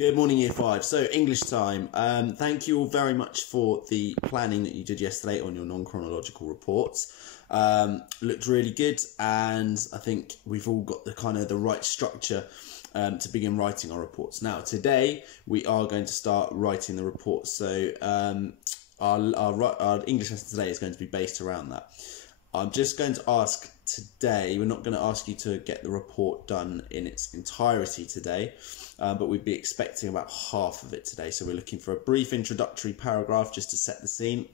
Good morning, Year 5. So, English time. Thank you all very much for the planning that you did yesterday on your non-chronological reports. Looked really good, and I think we've all got the right structure to begin writing our reports. Now, today we are going to start writing the reports. So, our English lesson today is going to be based around that. I'm just going to ask today, we're not going to ask you to get the report done in its entirety today, but we'd be expecting about half of it today. So we're looking for a brief introductory paragraph just to set the scene,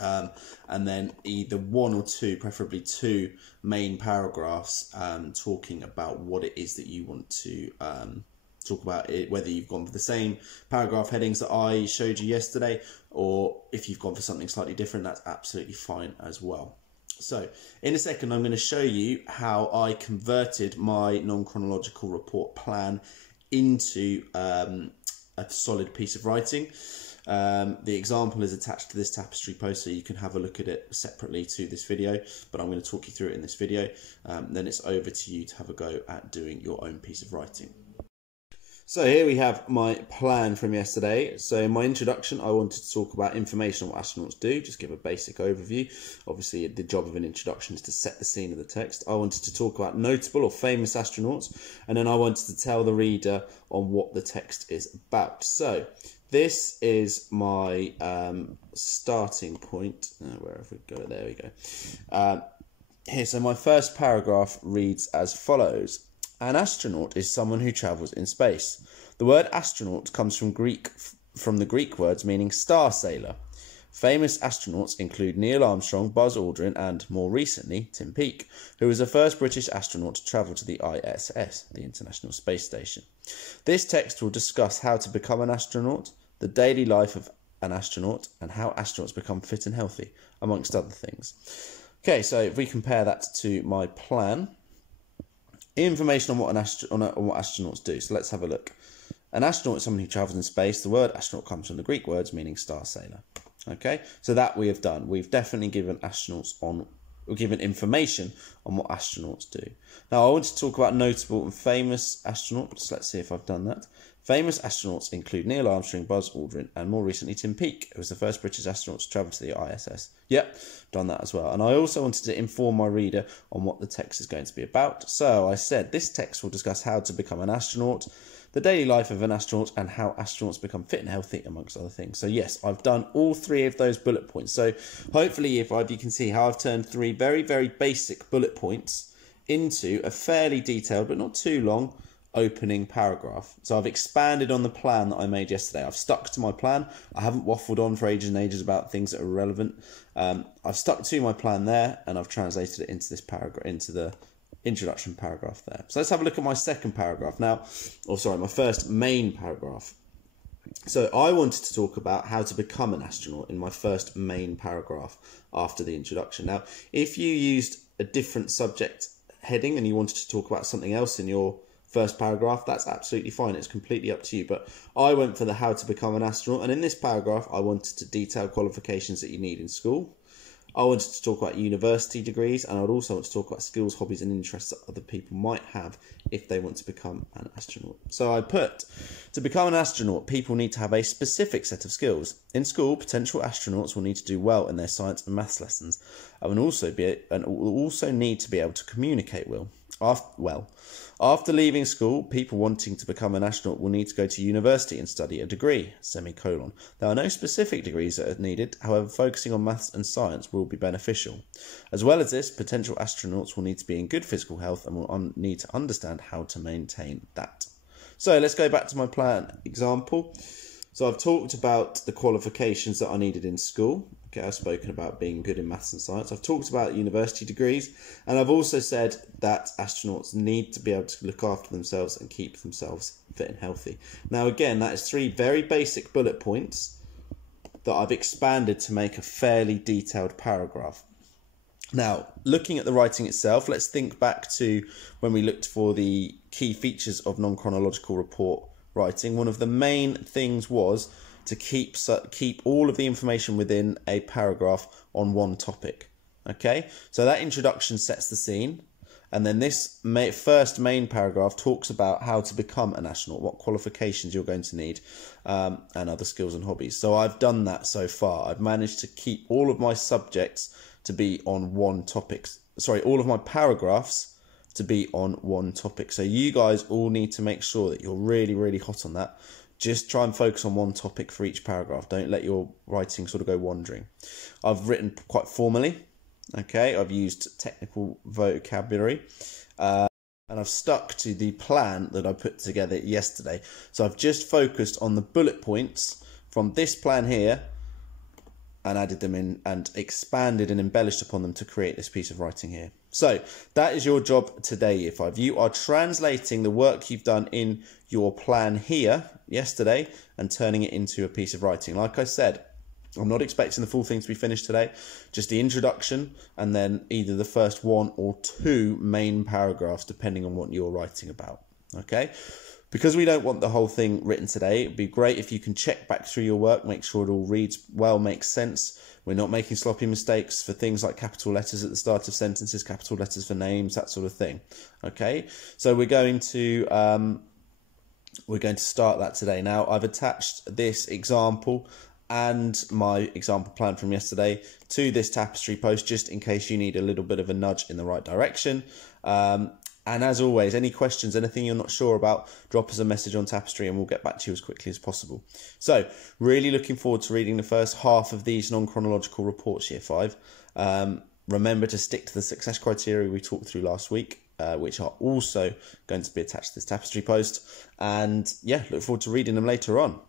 and then either one or two, preferably two main paragraphs talking about what it is that you want to talk about, it, whether you've gone for the same paragraph headings that I showed you yesterday, or if you've gone for something slightly different, that's absolutely fine as well. So, in a second, I'm going to show you how I converted my non-chronological report plan into a solid piece of writing. The example is attached to this Tapestry post, so you can have a look at it separately to this video, but I'm going to talk you through it in this video. Then it's over to you to have a go at doing your own piece of writing. So here we have my plan from yesterday. So in my introduction, I wanted to talk about information on what astronauts do, just give a basic overview. Obviously, the job of an introduction is to set the scene of the text. I wanted to talk about notable or famous astronauts, and then I wanted to tell the reader on what the text is about. So this is my starting point. Where have we got it? There we go. Here, so my first paragraph reads as follows. An astronaut is someone who travels in space. The word astronaut comes from the Greek words meaning star sailor. Famous astronauts include Neil Armstrong, Buzz Aldrin, and, more recently, Tim Peake, who was the first British astronaut to travel to the ISS, the International Space Station. This text will discuss how to become an astronaut, the daily life of an astronaut, and how astronauts become fit and healthy, amongst other things. Okay, so if we compare that to my plan, information on what astronauts do. So let's have a look. An astronaut is someone who travels in space. The word astronaut comes from the Greek words meaning star sailor. Okay, so that we have done. We've definitely given information on what astronauts do. Now I want to talk about notable and famous astronauts. Let's see if I've done that. Famous astronauts include Neil Armstrong, Buzz Aldrin, and more recently Tim Peake, who was the first British astronaut to travel to the ISS. Yep, done that as well. And I also wanted to inform my reader on what the text is going to be about. So I said this text will discuss how to become an astronaut, the daily life of an astronaut, and how astronauts become fit and healthy, amongst other things. So yes, I've done all three of those bullet points. So hopefully you can see how I've turned three very, very basic bullet points into a fairly detailed, but not too long, opening paragraph. So I've expanded on the plan that I made yesterday. I've stuck to my plan. I haven't waffled on for ages and ages about things that are irrelevant. I've stuck to my plan there, and I've translated it into this paragraph, into the introduction paragraph there. So let's have a look at my second paragraph now, my first main paragraph. So I wanted to talk about how to become an astronaut in my first main paragraph after the introduction. Now, if you used a different subject heading and you wanted to talk about something else in your first paragraph, that's absolutely fine. It's completely up to you. But I went for the how to become an astronaut, and in this paragraph I wanted to detail qualifications that you need in school. I wanted to talk about university degrees, and I would also want to talk about skills, hobbies and interests that other people might have if they want to become an astronaut. So I put, to become an astronaut, people need to have a specific set of skills. In school, potential astronauts will need to do well in their science and maths lessons, and will also need to be able to communicate well. After leaving school, people wanting to become an astronaut will need to go to university and study a degree, semicolon. There are no specific degrees that are needed, however focusing on maths and science will be beneficial. As well as this, potential astronauts will need to be in good physical health and will need to understand how to maintain that. So let's go back to my plan example. So I've talked about the qualifications that are needed in school. Okay, I've spoken about being good in maths and science. I've talked about university degrees, and I've also said that astronauts need to be able to look after themselves and keep themselves fit and healthy. Now again, that is three very basic bullet points that I've expanded to make a fairly detailed paragraph. Now, looking at the writing itself, let's think back to when we looked for the key features of non-chronological report writing. One of the main things was to keep all of the information within a paragraph on one topic. Okay, so that introduction sets the scene, And then this first main paragraph talks about how to become an astronaut, what qualifications you're going to need, and other skills and hobbies. So I've done that so far. I've managed to keep all of my subjects to be on one topic. Sorry, all of my paragraphs to be on one topic. So you guys all need to make sure that you're really, really hot on that. Just try and focus on one topic for each paragraph. Don't let your writing sort of go wandering. I've written quite formally. Okay, I've used technical vocabulary, and I've stuck to the plan that I put together yesterday. So I've just focused on the bullet points from this plan here and added them in and expanded and embellished upon them to create this piece of writing here. So that is your job today, Year 5. You are translating the work you've done in your plan here yesterday and turning it into a piece of writing. Like I said, I'm not expecting the full thing to be finished today, just the introduction and then either the first 1 or 2 main paragraphs, depending on what you're writing about. Okay? Because we don't want the whole thing written today, it'd be great if you can check back through your work, make sure it all reads well, makes sense. We're not making sloppy mistakes for things like capital letters at the start of sentences, capital letters for names, that sort of thing. Okay? So we're going to start that today. Now, I've attached this example and my example plan from yesterday to this Tapestry post, just in case you need a little bit of a nudge in the right direction. And as always, any questions, anything you're not sure about, drop us a message on Tapestry and we'll get back to you as quickly as possible. So, really looking forward to reading the first half of these non-chronological reports, Year 5. Remember to stick to the success criteria we talked through last week, which are also going to be attached to this Tapestry post. And yeah, look forward to reading them later on.